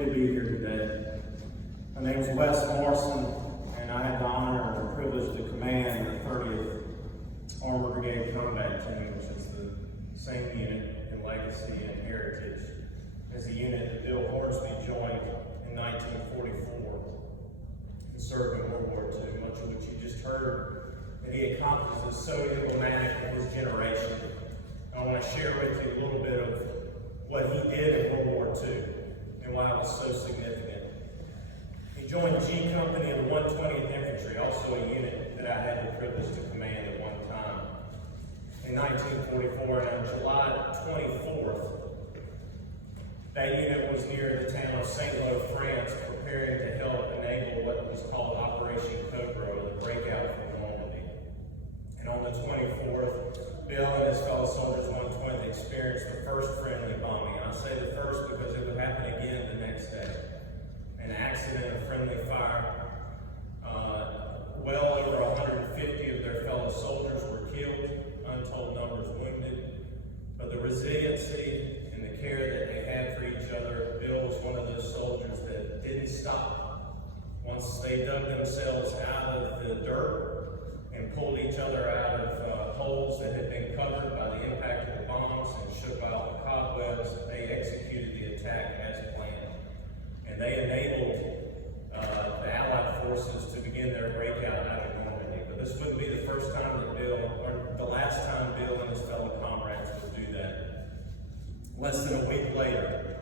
good to be here today. My name is Morrison, and I have the honor and the privilege to command the 30th Armored Brigade Combat Team, which is the same unit in legacy and heritage as the unit that Bill Hornsby joined in 1944 and served in World War II, much of which you just heard that he accomplished is so emblematic of his generation. I want to share with you a little bit of what he did in World War II and why it was so significant. He joined G Company of the 120th Infantry, also a unit that I had the privilege to command at one time. In 1944, and on July 24th, that unit was near the town of Saint-Lô, France, preparing to help enable what was called Operation Cobra, the breakout from Normandy. And on the 24th, Bill and his fellow soldiers 120th experienced the first friendly bombing. And I say the first because it would happen again the next day. An accident of friendly fire. Well over 150 of their fellow soldiers were killed, untold numbers wounded. But the resiliency and the care that they had for each other, Bill was one of those soldiers that didn't stop. Once they dug themselves out of the dirt and pulled each other out of holes that had been covered by the impact of the bombs and shook out the cobwebs, they executed the attack as planned. And they enabled the Allied forces to begin their breakout out of Normandy. But this wouldn't be the first time that Bill, or the last time Bill and his fellow comrades would do that. Less than a week later,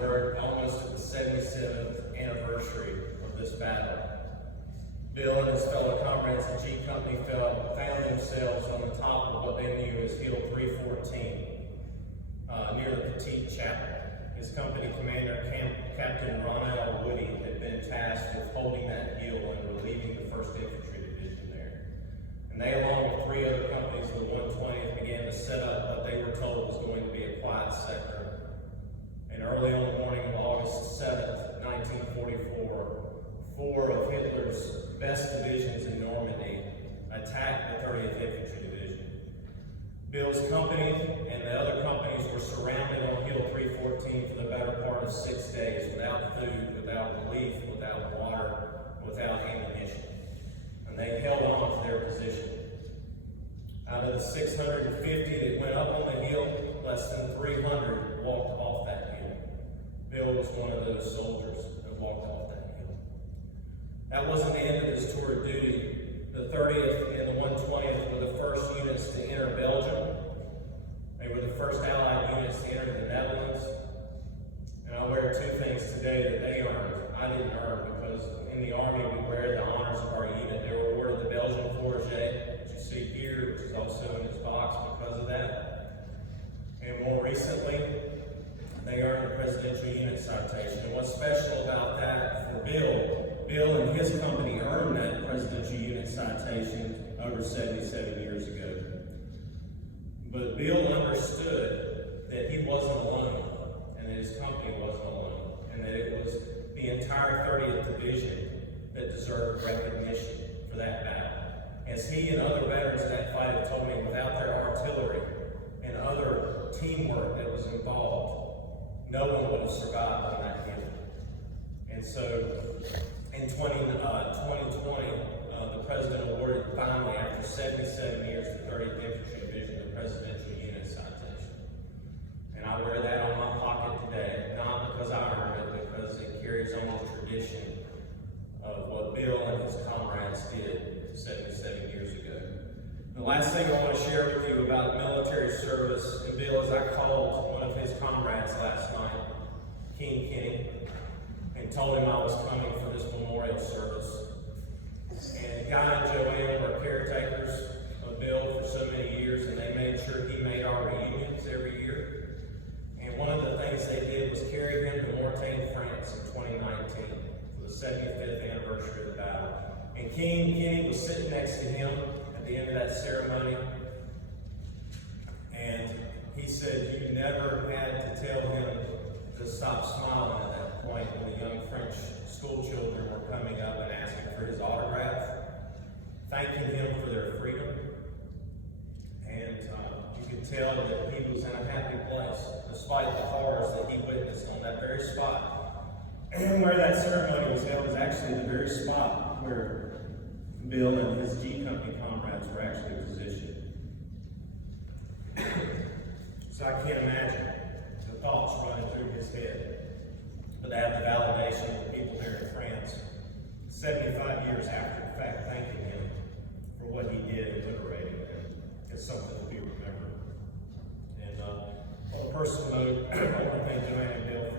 we're almost at the 77th anniversary of this battle. Bill and his fellow comrades at G Company found themselves on the top of what they knew as Hill 314, near the Petite Chapel. His company commander, Captain Ronald Woody, had been tasked with holding that hill and relieving the 1st Infantry Division there. And they, along with 3 other companies of the 120th, began to set up what they were told was going to be a quiet sector. And early on the morning of August 7th, 1944, 4 of Hitler's best divisions in Normandy attacked the 30th Infantry Division. Bill's company and the other companies were surrounded on Hill 314 for the better part of 6 days without food, without relief, without water, without ammunition. And they held on to their position. Out of the 650 that went up on the hill, less than 300 walked off that hill. Bill was one of those soldiers that walked off that hill. That wasn't the end of his tour of duty. The 30th and the 120th were the first units to enter Belgium. They were the first Allied units to enter the Netherlands. And I wear 2 things today that they earned. I didn't earn because in the Army we wear the honors of our unit. They were awarded the Belgian Forget, which you see here, which is also in this box because of that. And more recently, they earned the Presidential Unit Citation. And what's special about that for Bill and his company earned that Presidential Unit Citation over 77 years ago. But Bill understood that he wasn't alone, and that his company wasn't alone, and that it was the entire 30th Division that deserved recognition for that battle. As he and other veterans of that fight have told me, without their artillery and other teamwork that was involved, no one would have survived on that hill. And so, in 2020, the President awarded finally, after 77 years, the 30th Infantry Division the Presidential Unit Citation. And I wear that on my pocket today, not because I earned it, because it carries on the tradition of what Bill and his comrades did 77 years ago. The last thing I want to share with you about military service, and Bill, is I called one of his comrades last night, King Kenny, and told him I was coming for this memorial service. And Guy and Joanne were caretakers of Bill for so many years, and they made sure he made our reunions every year. And one of the things they did was carry him to Morrison, France in 2019 for the 75th anniversary of the battle. And Kenny was sitting next to him at the end of that ceremony, and he said you never had to tell him to stop smiling at that point when the young French school children were coming up and asking for his autograph, thanking him for their freedom. And you could tell that he was in a happy place, despite the horrors that he witnessed on that very spot And where that ceremony was held was actually the very spot where Bill and his G Company comrades were actually positioned. So I can't imagine the thoughts running through his head. But to have the validation of the people there in France, 75 years after the fact, thanking him for what he did in liberating them, is something to be remembered. And on a personal note, I want to thank Joanne and Bill